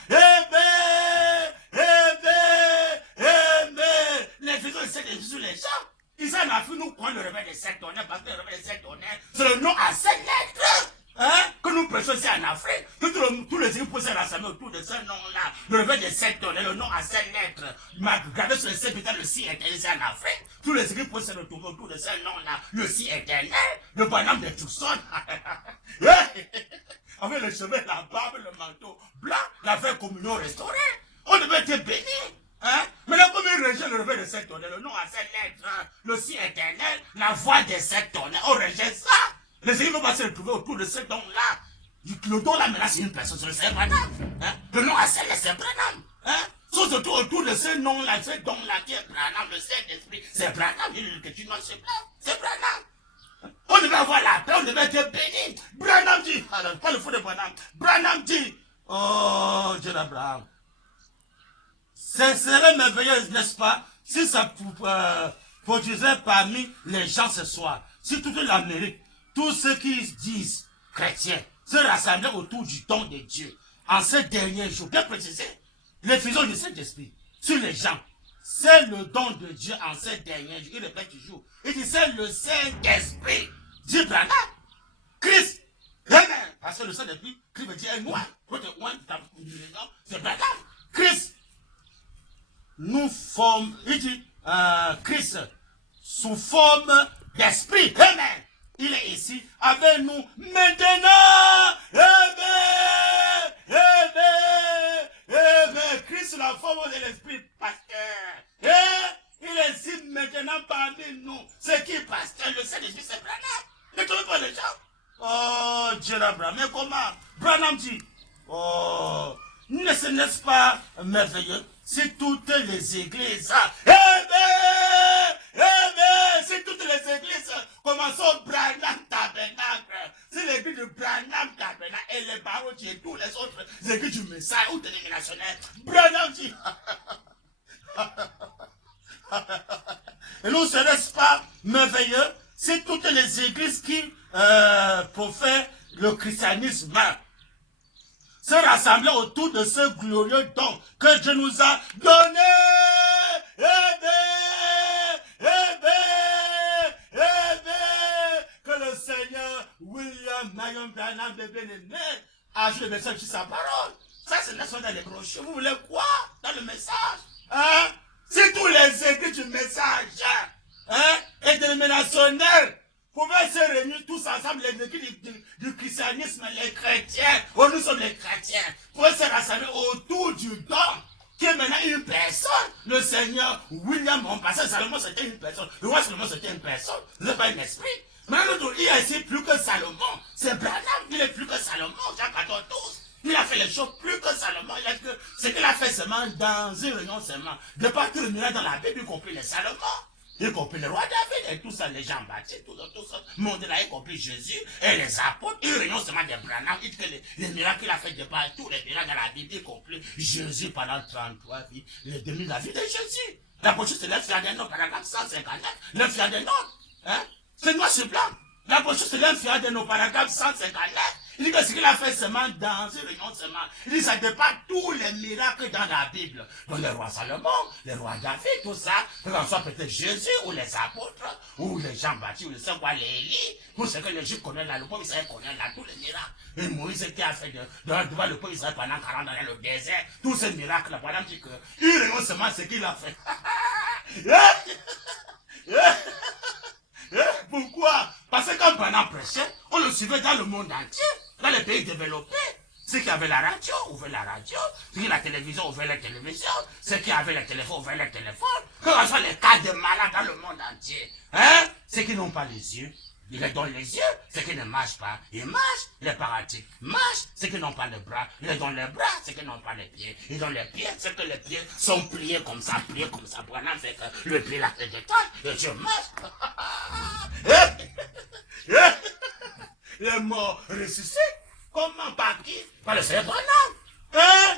L'effusion du Saint-Esprit sur les gens. Ils en a fait nous prendre le réveil des 7 tonnerres parce que le réveil des 7 tonnerres, c'est le nom à 7 lettres. Hein? Que nous prêchons ici en Afrique. Tous les équipes peuvent se rassembler autour de ce nom-là. Le réveil des 7 tonnerres, le nom à 7 lettres. Regardez sur le 7 putain, le si éternel ici en Afrique. Tous les équipes peuvent se retrouver autour de ce nom-là. Le si éternel, le bonhomme de Tucson. Avec les cheveux, la barbe, le manteau blanc, la vraie communion restaurée. On devait être béni. Hein? Maintenant, comme il rejette le réveil de 7 tonnerres, le nom à 7 lettres, le si éternel, la voix des 7 tonnerres, on rejette ça. Les églises vont pas se retrouver autour de ce don-là. Le don là, maintenant, c'est une personne, c'est Branham. Hein? Le nom à 7 lettres, c'est Branham. Hein? Sauf autour de ce nom-là, ce don-là qui est Branham, le Saint-Esprit, c'est Branham. Que tu noies, c'est Branham. On devait avoir la paix, on devait être béni. Branham dit, alors, pas le fou de Branham. Branham dit, oh, Dieu d'Abraham. Ce serait merveilleux, n'est-ce pas, si ça produisait parmi les gens ce soir, si toute l'Amérique, tous ceux qui disent chrétiens, se rassemblaient autour du don de Dieu, en ces derniers jours, bien précisé, l'effusion du Saint-Esprit sur les gens, c'est le don de Dieu en ces derniers jours. Il répète toujours, il dit c'est le Saint-Esprit, dit Branham, Christ, Amen. Parce que le Saint-Esprit, Christ veut dire un moi, c'est Branham, Christ, nous formons, il dit, Christ, sous forme d'esprit, Amen. Il est ici avec nous maintenant. Amen. Amen. Amen. Christ, la forme de l'esprit, pasteur. Et il est ici maintenant parmi nous. C'est qui, pasteur? Le Saint-Esprit, c'est Branham. Ne trouvez pas les gens. Oh, Dieu d'Abraham. Mais comment? Branham dit, oh, n'est-ce pas merveilleux si toutes les églises, amen, amen, si toutes les églises commençons Branham Tabernacle, si l'église de Branham Tabernacle et les barreaux et tous les autres églises du message ou dénominationnels, Branham dit, et nous serait-ce pas merveilleux si toutes les églises qui profèrent le christianisme se rassembler autour de ce glorieux don que Dieu nous a donné. Amen, amen, amen. Que le Seigneur William Marion Branham de bien-aimé ajoute le message sur sa parole. Ça, c'est la dans les brochures. Vous voulez quoi dans le message? Hein? Si tous les écrits du message et dénominationnels pouvaient se réunir tous ensemble, les écrits du christianisme, les chrétiens, nous sommes les chrétiens, pouvaient se rassembler autour du don, qui est maintenant une personne. Le Seigneur William, on passait Salomon, c'était une personne. Le roi Salomon, c'était une personne. Ce n'est pas un esprit. Maintenant, il est ici plus que Salomon. C'est Branham, il est plus que Salomon, Jacques 14, 12. Il a fait les choses plus que Salomon. Il a dit que ce qu'il a fait seulement dans une réunion seulement. De partout le miracle dans la Bible, y compris les Salomon, y compris le roi David et tout ça, les gens baptisés, tout ça, monde là, y compris Jésus et les apôtres. Une réunion seulement de Branham. Il dit que les miracles qu'il a fait de partout, les miracles dans la Bible, y compris Jésus pendant 33 vies, les demi la vie de Jésus. La prochaine c'est l'un d'un autre, paragraphe 159, l'un d'un autre. Hein? C'est noir sur blanc. La prochaine c'est l'un d'un autre, paragraphe 159. Il dit que ce qu'il a fait seulement dans une réunion seulement. Il dit que ça dépasse tous les miracles dans la Bible. Donc le roi Salomon, le roi David, tout ça, que ce soit peut-être Jésus ou les apôtres, ou les gens baptisés, ou les saints, ou les Élie, tout ce que les Juifs connaissent là, le peuple Israël connaît là, tous les miracles. Et Moïse qui a fait devant le peuple Israël pendant 40 ans dans le désert, tous ces miracles là, voilà, dit que une réunion seulement ce qu'il a fait. Pourquoi? Parce que quand Branham prêchait, on le suivait dans le monde entier, dans les pays développés. Ceux qui avaient la radio, ouvraient la radio. Ceux qui avaient la télévision, ouvraient la télévision. Ceux qui avaient le téléphone, ouvraient le téléphone. Que ce soit les cas de malades dans le monde entier. Hein? Ceux qui n'ont pas les yeux, ils les donnent les yeux. Ceux qui ne marchent pas, ils marchent. Les paralytiques marchent. Ceux qui n'ont pas les bras, ils les donnent les bras. Ceux qui n'ont pas les pieds, ils donnent les pieds. Ceux que les pieds sont pliés comme ça. Branham fait que le pied la fait de taille. Et je marche. Les morts ressuscitent. Comment? Par qui? Par le Seigneur Branham. Hein?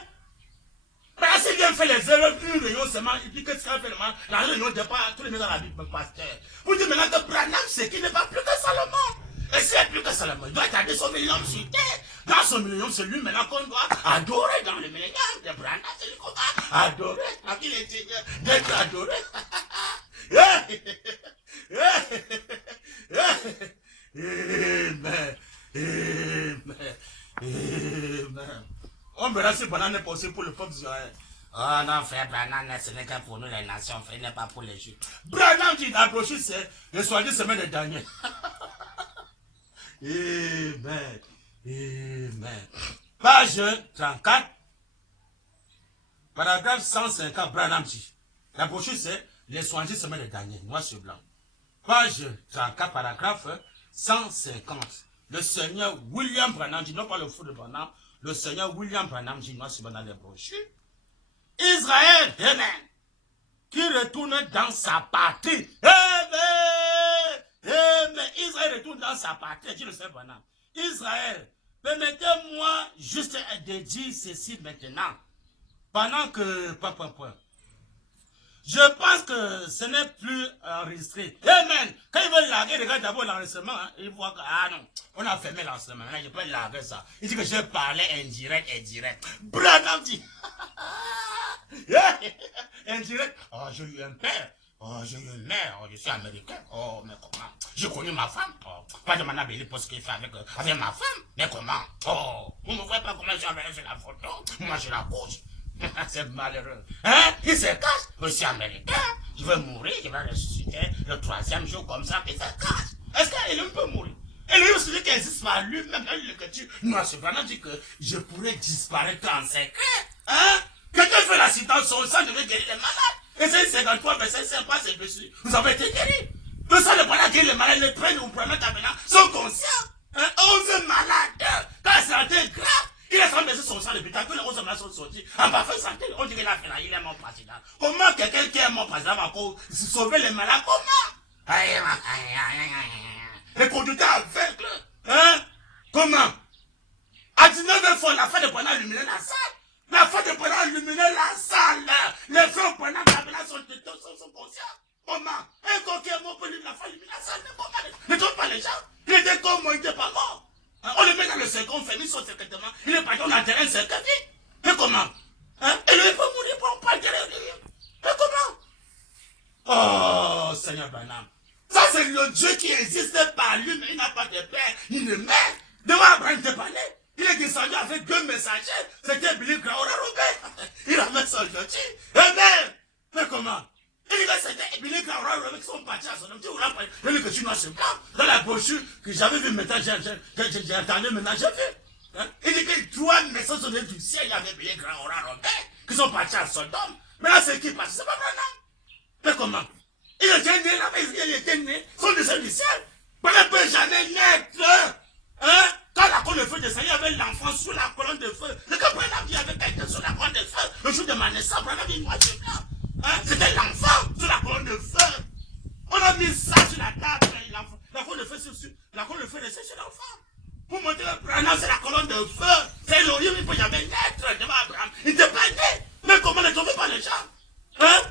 Parce qu'il vient faire les erreurs, une réunion seulement, il dit que ce qu'il a fait la réunion de pas, tous les gens dans la Bible, pasteur. Vous dites maintenant que Branham, c'est qu'il n'est pas plus que Salomon. Et s'il n'est plus que Salomon, il doit établir son millénium sur terre. Dans son millénium, c'est lui maintenant qu'on doit adorer dans le millénium de Branham. C'est lui qu'on va adorer. Parce qu'il est d'être adoré. Amen. Amen. Amen. On verra si Branham est possible pour le peuple d'Israël. Oh non, frère Branham, ce n'est que pour nous les nations, frère, n'est pas pour les Juifs. Branham dit, la brochure, c'est le soir-dit semaine de Daniel. Amen. Amen. Page 34, paragraphe 150, Branham dit. La brochure, c'est les soir-dit semaine de Daniel, noir sur blanc. Page 34, paragraphe 150. Le Seigneur William Branham dit, non pas le fou de Branham, le Seigneur William Branham dit, noir sur blanc dans les brochures. Israël, amen, qui retourne dans sa patrie. Amen. Amen. Israël retourne dans sa patrie, dit le Seigneur Branham. Israël, permettez-moi juste de dire ceci maintenant. Pendant que, Je pense que ce n'est plus enregistré. Amen. Quand ils veulent larguer, regarde d'abord l'enregistrement. Hein, ils voient que, ah non, on a fermé l'enregistrement. Maintenant, je peux larguer ça. Il dit que je parlais indirect. Branham dit. Indirect. Oh, j'ai eu un père. Oh, j'ai eu une mère. Oh, je suis américain. Oh, mais comment? J'ai connu ma femme. Oh, pas de m'anabeler pour ce qu'il fait avec ma femme. Mais comment? Oh, vous ne voyez pas comment j'ai envoyé sur la photo? Moi, je la couche. C'est malheureux. Hein? Il se cache. Je suis américain. Je vais mourir. Je vais ressusciter le 3e jour comme ça. Il se cache. Est-ce qu'Elohim peut mourir? Elohim, celui qui existe par lui-même, l'écriture. Moi, c'est vraiment dit que je pourrais disparaître en secret. Hein? Quelqu'un fait l'accident, son sang devait guérir les malades. Et c'est 53, verset 5, passe dessus. Vous avez été guéris. Le sang de malade guérit les malades, les prennent ou prennent maintenant, sont conscients. Hein? 11 malades. Quand c'est grave. Il a traversé son sang depuis tant que les 11 malades sont sortis en parfaite santé. On dit qu'il a fait là, il est mort président. Comment quelqu'un qui est mort président va encore sauver les malades? Comment? Les conducteurs aveugles. Hein? Comment? À 19h fois, la fin de Brennan a illuminé la salle. La fin de Brennan a illuminé la salle. Les frères Brennan sont conscients. Comment? Un corps qui est mort pour lui, la fin illumine la salle. Mais comment? Ne trompe pas les gens. Il était comme moi, il n'était pas mort. On le met dans le cercle, on fait mis son secrètement. Il est parti, on a terrain cercle. Mais comment? Hein? Et lui, il peut mourir pour pas le terrain. Mais comment? Oh, Seigneur Branham. Ça, c'est le Dieu qui existe par lui, mais il n'a pas de père ni de mère. Devant Abraham te parler. Il est descendu avec 2 messagers. C'était Billy Graham Robert. Il ramène son gentil. Amen. Mais comment? Il dit que c'était Billy Graham Robert qui sont partis à son homme. Tu vois, il dit que tu noir c'est blanc. Dans la brochure que j'avais vu maintenant, j'ai entendu maintenant, j'ai vu. Hein? Il dit que 3 messages du ciel, il y avait Billy Graham Robert qui sont partis à Sodome. Mais là, c'est qui parti? C'est pas Branham. Mais comment? Il était né là-bas, il était né. Son descend du ciel. Branham ne peut jamais naître. Hein? Quand la colonne de feu descendait, il y avait l'enfant sur la colonne de feu. Le gars Branham dit avait quelqu'un sur la colonne de feu. Le jour de ma naissance, Branham dit moi je blanc. Hein? C'était l'enfant sur la colonne de feu. On a mis ça sur la table. La colonne de feu sur la colonne de feu restait sur l'enfant. Pour montrer que Branham c'est la colonne de feu. C'est Elohim, il peut jamais naître devant Abraham. Il n'était pas né. Mais comment ne trouvez pas les gens? Hein?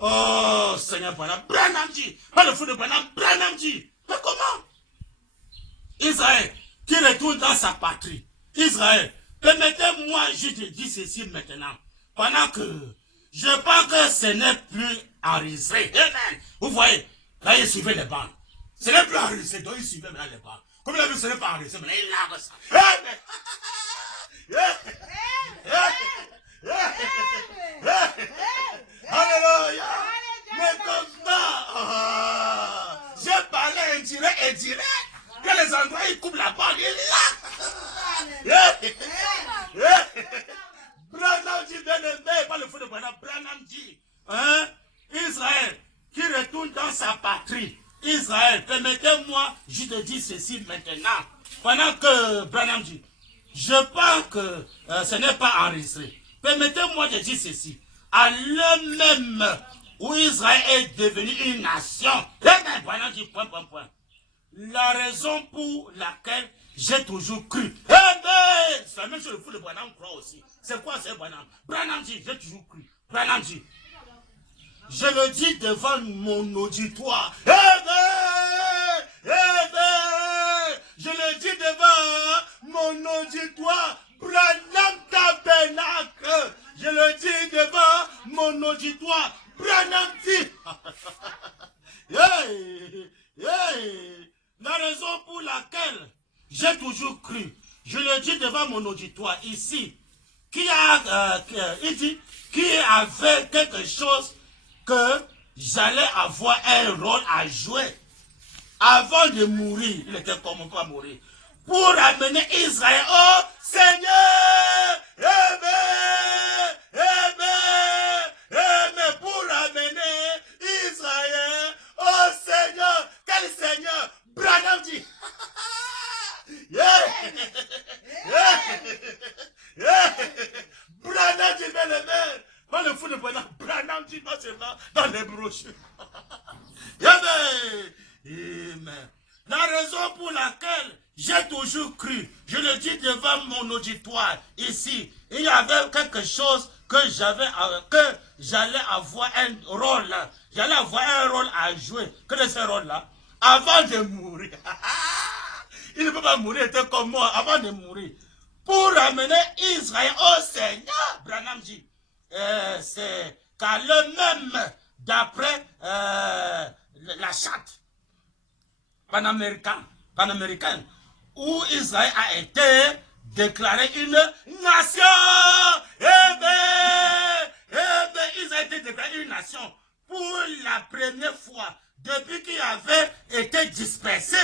Oh Seigneur Branham. Branham dit. Pas le feu de Branham. Branham dit. Mais comment? Israël qui retourne dans sa patrie. Israël, permettez-moi juste de dire ceci maintenant. Pendant que je pense que ce n'est plus enregistré. Amen. Vous voyez, là il suivait les bandes. Ce n'est plus enregistré, donc il suivait maintenant les bandes. Comme il a vu ce n'est pas enregistré, maintenant il largue ça. Alléluia. Mais comme ça, j'ai parlé indirect. Que les endroits, ils coupent la bande, il est là. Branham dit, bien aimé, pas le feu de Branham, Branham dit, hein, Israël, qui retourne dans sa patrie. Israël, permettez-moi juste de dire ceci maintenant. Pendant que Branham dit, je pense que ce n'est pas enregistré. Permettez-moi de dire ceci. À l'heure même où Israël est devenu une nation, Branham dit, point. La raison pour laquelle j'ai toujours cru. Amen. C'est la même chose, le fou de Branham croit aussi. C'est quoi c'est Branham? Branham dit, j'ai toujours cru. Branham dit, je le dis devant mon auditoire. Amen. Amen. Je le dis devant mon auditoire. Branham tabernacle. Je le dis devant mon auditoire. Branham dit. La raison pour laquelle j'ai toujours cru, je le dis devant mon auditoire ici, il dit qui avait quelque chose que j'allais avoir un rôle à jouer. Avant de mourir, il était comme on peut mourir, pour amener Israël au Seigneur. Amen. Amen. Amen. Pour amener Israël au Seigneur. Quel Seigneur? Branham dit. Branham dit, mais le maire, pas le fou de Branham. Branham dit, pas seulement dans les brochures. Amen. La raison pour laquelle j'ai toujours cru, je le dis devant mon auditoire ici, il y avait quelque chose que j'allais avoir un rôle. J'allais avoir un rôle à jouer. Quel est ce rôle-là? Avant de mourir. Il ne peut pas mourir, il était comme moi, avant de mourir. Pour ramener Israël au Seigneur, Branham dit, c'est car le même, d'après la charte panaméricaine, où Israël a été déclaré une nation. Israël a été déclaré une nation pour la première fois depuis qu'il avait été dispersé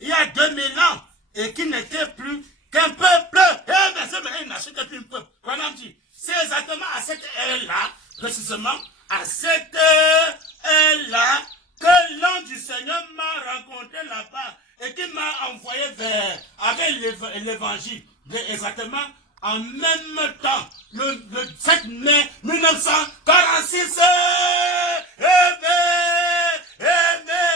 il y a 2000 ans et qu'il n'était plus qu'un peuple. C'est maintenant une nation qui n'est plus un peuple. Branham dit, c'est exactement à cette ère-là, précisément à cette ère-là, que l'ange du Seigneur m'a rencontré là-bas et qui m'a envoyé vers, avec l'évangile, exactement en même temps, le 7 mai 1946.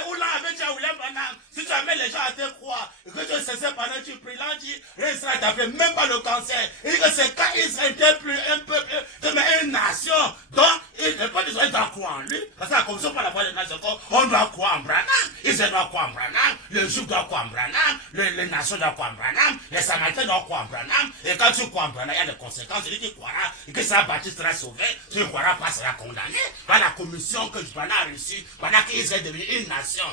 Où l'on avait dit à William Branham, si jamais les gens à te croire, que tu cessais pendant que tu pries, l'on dit, Israël t'a fait même pas le cancer. Il dit que c'est quand Israël n'était plus un peuple, mais une nation. Donc, le peuple d'Israël doit croire en lui. Parce que la commission par la voix des nations, on doit croire en Branham, Israël doit croire en Branham, les Juifs doivent croire en Branham, les nations doivent croire en Branham, les Samaritains doivent croire en Branham. Et quand tu crois en Branham, il y a des conséquences. Il dit qu'il croira et que sa baptiste sera sauvé, tu ne croiras pas, sera condamné. Par la commission que Branham a reçue, pendant qu'Israël est devenu une nation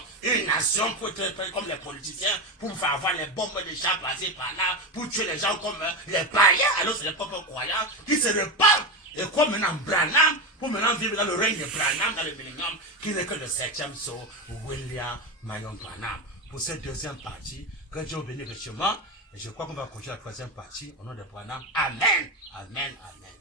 pour être comme les politiciens, pour faire avoir les bombes de chars passées par là, pour tuer les gens comme les païens, alors c'est les peuples croyants qui se repartent. Et comme maintenant Branham, pour maintenant vivre dans le règne de Branham, dans le millénium, qui n'est que le 7e sceau, William Marion Branham. Pour cette deuxième partie, que Dieu bénisse richement, et je crois qu'on va continuer la troisième partie au nom de Branham. Amen, amen, amen.